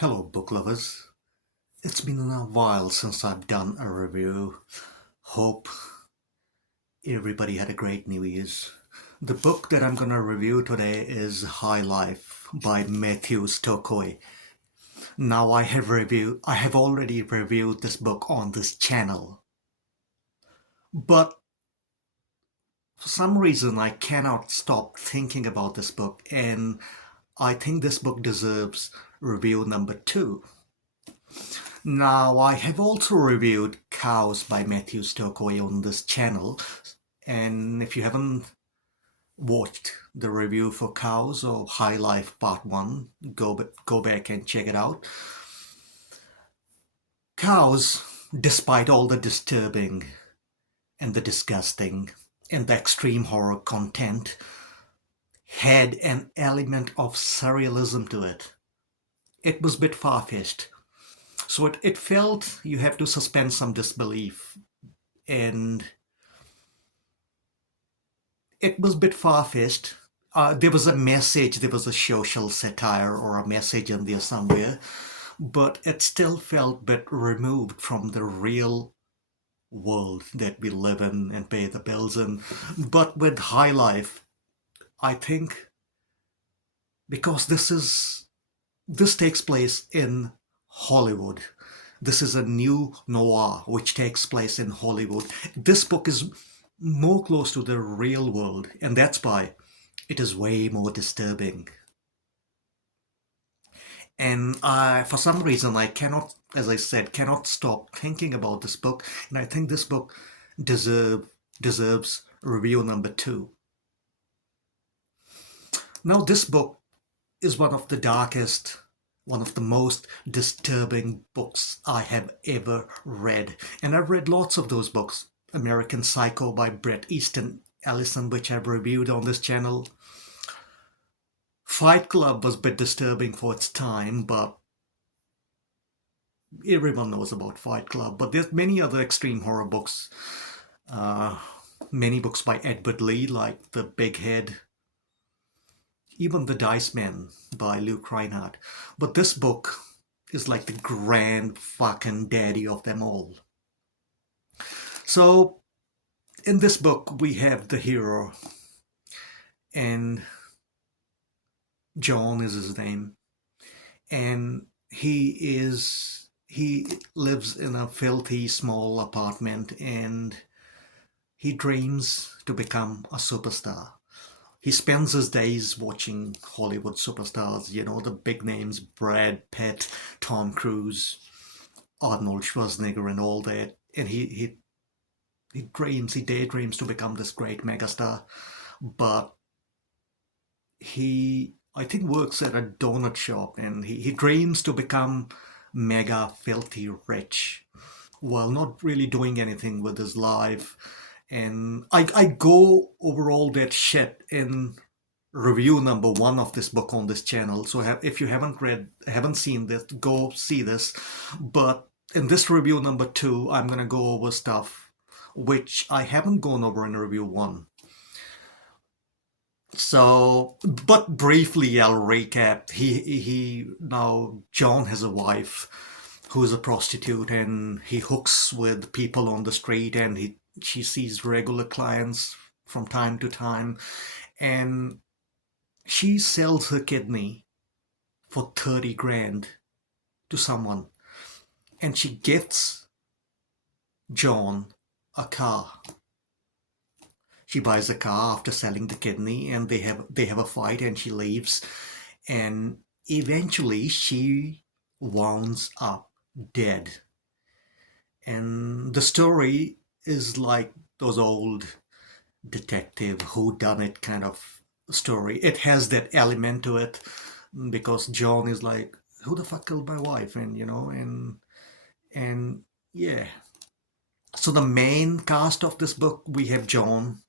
Hello, book lovers. It's been a while since I've done a review. Hope everybody had a great New Year's. The book that I'm gonna review today is High Life by Mathew Stokoe. Now I have already reviewed this book on this channel, but for some reason I cannot stop thinking about this book, and I think this book deserves review number two. Now, I have also reviewed Cows by Mathew Stokoe on this channel, and if you haven't watched the review for Cows or High Life Part 1, go back and check it out. Cows, despite all the disturbing and the disgusting and the extreme horror content, had an element of surrealism to it. It was a bit far-fetched, so it felt you have to suspend some disbelief, and it was a bit far-fetched. There was a message, there was a social satire or a message in there somewhere, but it still felt a bit removed from the real world that we live in and pay the bills in. But with High Life, I think because this takes place in Hollywood. This is a new noir which takes place in Hollywood. This book is more close to the real world, and that's why it is way more disturbing. And for some reason, I cannot, as I said, cannot stop thinking about this book. And I think this book deserves review number two. Now, this book is one of the darkest, one of the most disturbing books I have ever read. And I've read lots of those books. American Psycho by Bret Easton Ellison, which I've reviewed on this channel. Fight Club was a bit disturbing for its time, but everyone knows about Fight Club. But there's many other extreme horror books. Many books by Edward Lee, like The Big Head, even The Dice Man by Luke Reinhardt. But this book is like the grand fucking daddy of them all. So, in this book, we have the hero, and John is his name, and he lives in a filthy small apartment, and he dreams to become a superstar. He spends his days watching Hollywood superstars, you know, the big names: Brad Pitt, Tom Cruise, Arnold Schwarzenegger, and all that. And he daydreams to become this great megastar, but he, I think, works at a donut shop, and he dreams to become mega filthy rich while not really doing anything with his life. And I go over all that shit in review number one of this book on this channel. So if you haven't seen this, go see this. But in this review number two, I'm gonna go over stuff which I haven't gone over in review one. So, but briefly, I'll recap. He now John has a wife who is a prostitute, and he hooks with people on the street, and she sees regular clients from time to time, and she sells her kidney for 30 grand to someone, and she gifts John a car. She buys a car after selling the kidney, and they have a fight, and she leaves, and eventually she wounds up dead. And the story is like those old detective whodunit kind of story. It has that element to it because John is like, who the fuck killed my wife? And and yeah. So the main cast of this book, we have John.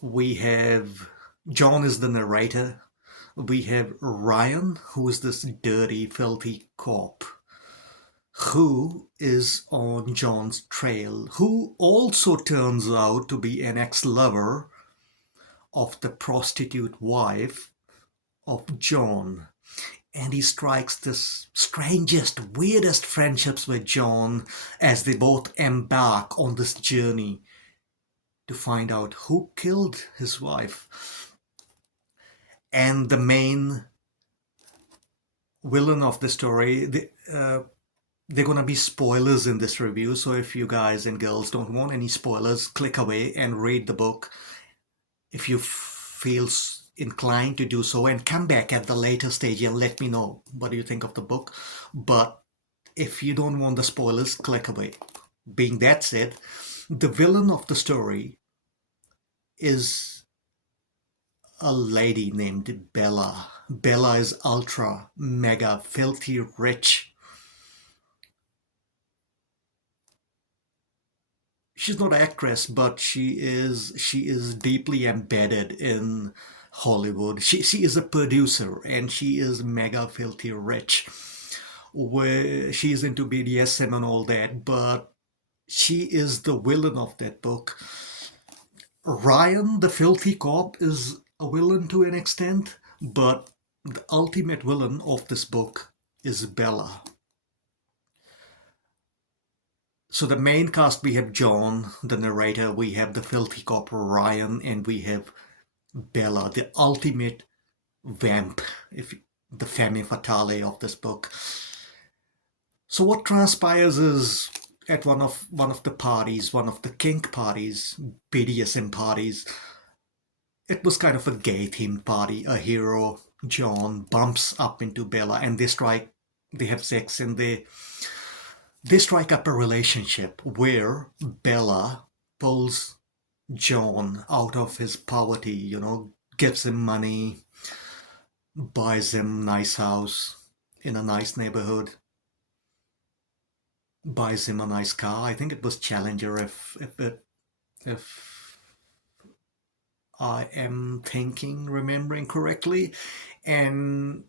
We have John is the narrator. We have Ryan, who is this dirty, filthy cop who is on John's trail, who also turns out to be an ex-lover of the prostitute wife of John. and he strikes this strangest, weirdest friendships with John as they both embark on this journey to find out who killed his wife. And the main villain of the story, they're gonna be spoilers in this review, so if you guys and girls don't want any spoilers, click away and read the book if you feel inclined to do so, and come back at the later stage and let me know what do you think of the book. But if you don't want the spoilers, click away. Being that said, the villain of the story is a lady named Bella. Bella is ultra, mega, filthy rich. She's not an actress, but she is deeply embedded in Hollywood. She is a producer, and she is mega filthy rich. Where she's into BDSM and all that, but she is the villain of that book. Ryan, the filthy cop, is a villain to an extent, but the ultimate villain of this book is Bella. So the main cast, we have John, the narrator, we have the filthy cop Ryan, and we have Bella, the ultimate vamp, if the femme fatale of this book. So what transpires is at one of the parties, one of the kink parties, BDSM parties. It was kind of a gay themed party. A hero, John, bumps up into Bella, and they have sex, and they strike up a relationship where Bella pulls John out of his poverty, gives him money, buys him a nice house in a nice neighborhood, buys him a nice car. I think it was Challenger, if I am remembering correctly. And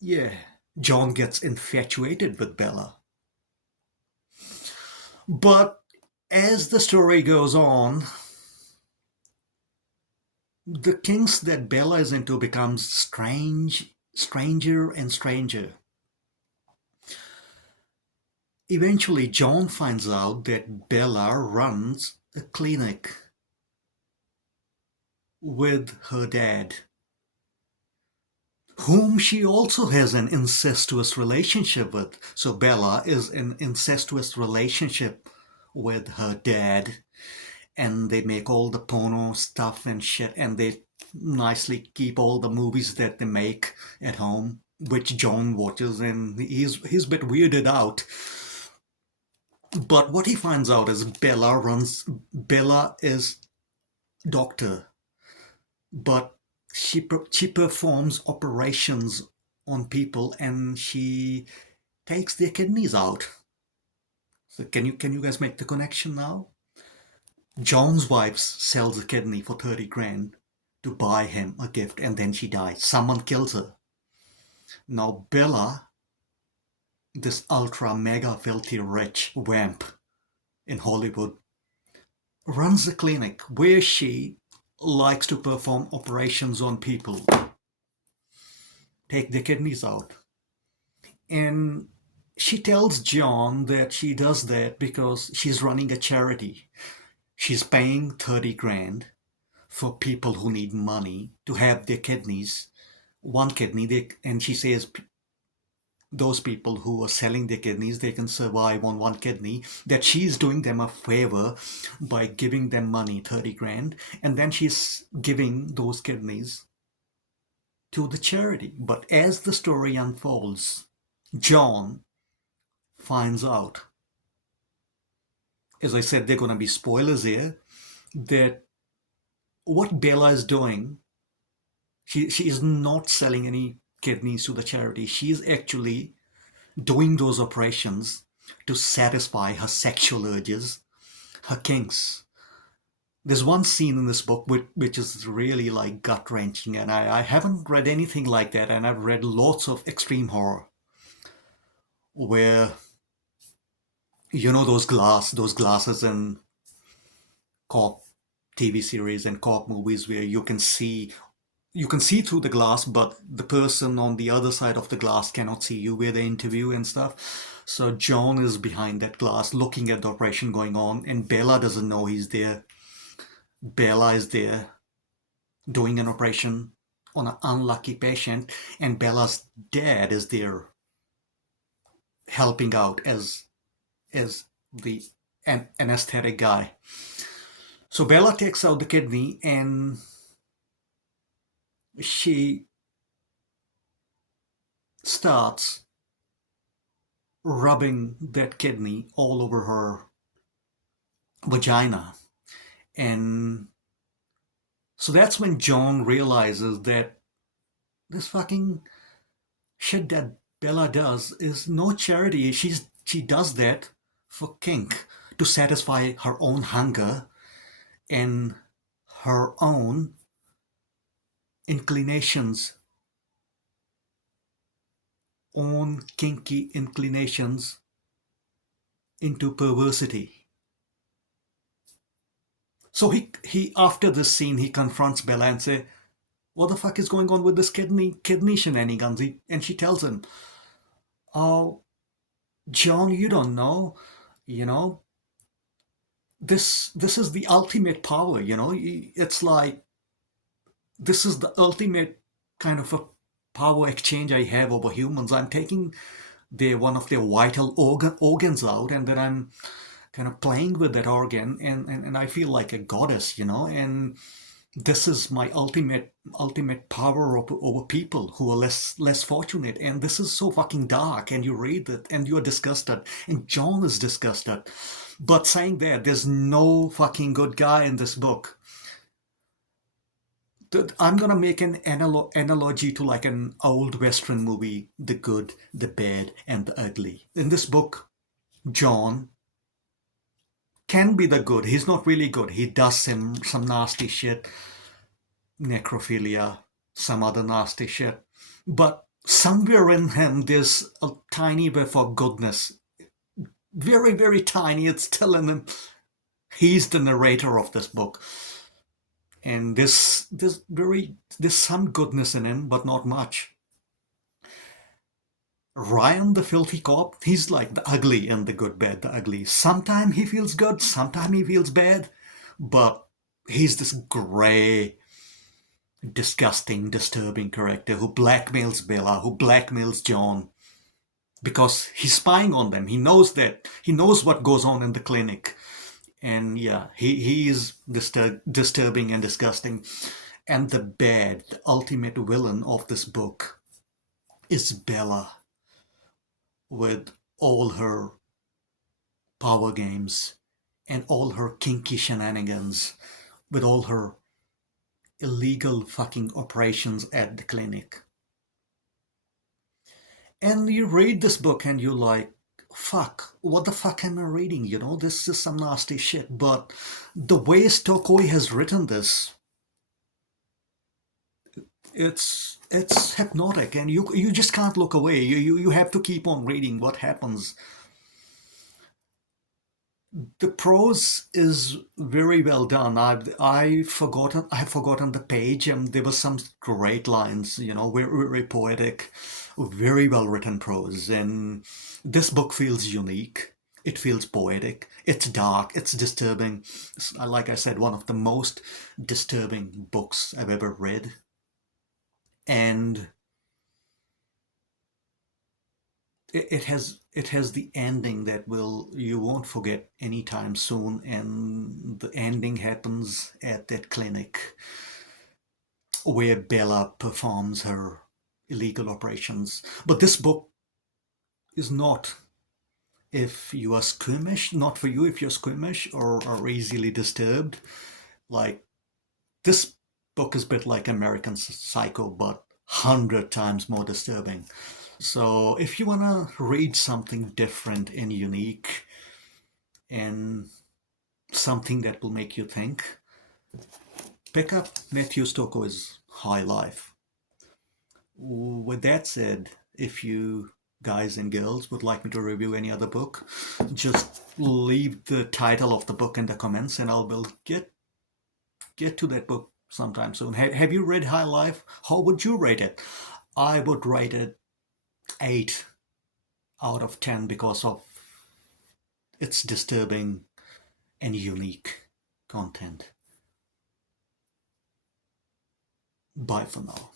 yeah, John gets infatuated with Bella. But as the story goes on, the kinks that Bella is into becomes stranger and stranger. Eventually, John finds out that Bella runs a clinic with her dad, whom she also has an incestuous relationship with. So Bella is in incestuous relationship with her dad, and they make all the porno stuff and shit, and they nicely keep all the movies that they make at home, which John watches, and he's a bit weirded out. But what he finds out is Bella is doctor, but she performs operations on people, and she takes their kidneys out. So can you guys make the connection now? John's wife sells a kidney for 30 grand to buy him a gift, and then she dies. Someone kills her. Now Bella, this ultra mega filthy rich vamp in Hollywood, runs a clinic where she likes to perform operations on people, take their kidneys out. And she tells John that she does that because she's running a charity. She's paying 30 grand for people who need money to have their kidneys, one kidney, and she says those people who are selling their kidneys, they can survive on one kidney, that she's doing them a favor by giving them money, 30 grand, and then she's giving those kidneys to the charity. But as the story unfolds, John finds out, as I said, there are going to be spoilers here, that what Bella is doing, she is not selling any kidneys to the charity. She's actually doing those operations to satisfy her sexual urges, her kinks. There's one scene in this book which is really like gut wrenching, and I haven't read anything like that, and I've read lots of extreme horror where those glasses in cop TV series and cop movies where you can see you can see through the glass, but the person on the other side of the glass cannot see you where they interview and stuff. So John is behind that glass looking at the operation going on, and Bella doesn't know he's there. Bella is there doing an operation on an unlucky patient, and Bella's dad is there helping out as the anesthetic guy. So Bella takes out the kidney and she starts rubbing that kidney all over her vagina. And so that's when John realizes that this fucking shit that Bella does is no charity. She does that for kink, to satisfy her own hunger and her own inclinations, own kinky inclinations into perversity. So he after this scene he confronts Bella and say, "What the fuck is going on with this kidney shenanigans?" And she tells him, "Oh, John, you don't know, you know, this is the ultimate power. It's like this is the ultimate kind of a power exchange I have over humans. I'm taking one of their vital organs out, and then I'm kind of playing with that organ, and I feel like a goddess, and this is my ultimate power over people who are less fortunate, and this is so fucking dark." And you read it and you're disgusted, and John is disgusted. But saying that, there's no fucking good guy in this book. I'm gonna make an analogy to like an old Western movie: the good, the bad, and the ugly. In this book, John can be the good. He's not really good. He does some nasty shit, necrophilia, some other nasty shit. But somewhere in him, there's a tiny bit of goodness. Very, very tiny. It's still in him. He's the narrator of this book. And there's some goodness in him, but not much. Ryan the filthy cop, he's like the ugly and the good, bad, the ugly. Sometimes he feels good, sometimes he feels bad, but he's this gray, disgusting, disturbing character who blackmails Bella, who blackmails John, because he's spying on them. He knows what goes on in the clinic. And yeah, he is disturbing and disgusting. And the ultimate villain of this book is Bella, with all her power games and all her kinky shenanigans, with all her illegal fucking operations at the clinic. And you read this book and you're like, fuck, what the fuck am I reading? This is some nasty shit. But the way Stokoe has written this, it's hypnotic, and you just can't look away. You have to keep on reading what happens. The prose is very well done. I've forgotten the page, and there were some great lines. Very poetic, very well written prose. And this book feels unique. It feels poetic. It's dark. It's disturbing. Like I said, one of the most disturbing books I've ever read. And it has the ending that you won't forget anytime soon. And the ending happens at that clinic where Bella performs her illegal operations. But this book is not if you are squeamish, not for you if you're squeamish or are easily disturbed. Like, this book is a bit like American Psycho, but 100 times more disturbing. So if you want to read something different and unique and something that will make you think, pick up Mathew Stokoe's High Life. With that said, if you guys and girls would like me to review any other book, just leave the title of the book in the comments and I will get to that book sometime soon. Have you read High Life? How would you rate it? I would rate it 8 out of 10 because of its disturbing and unique content. Bye for now.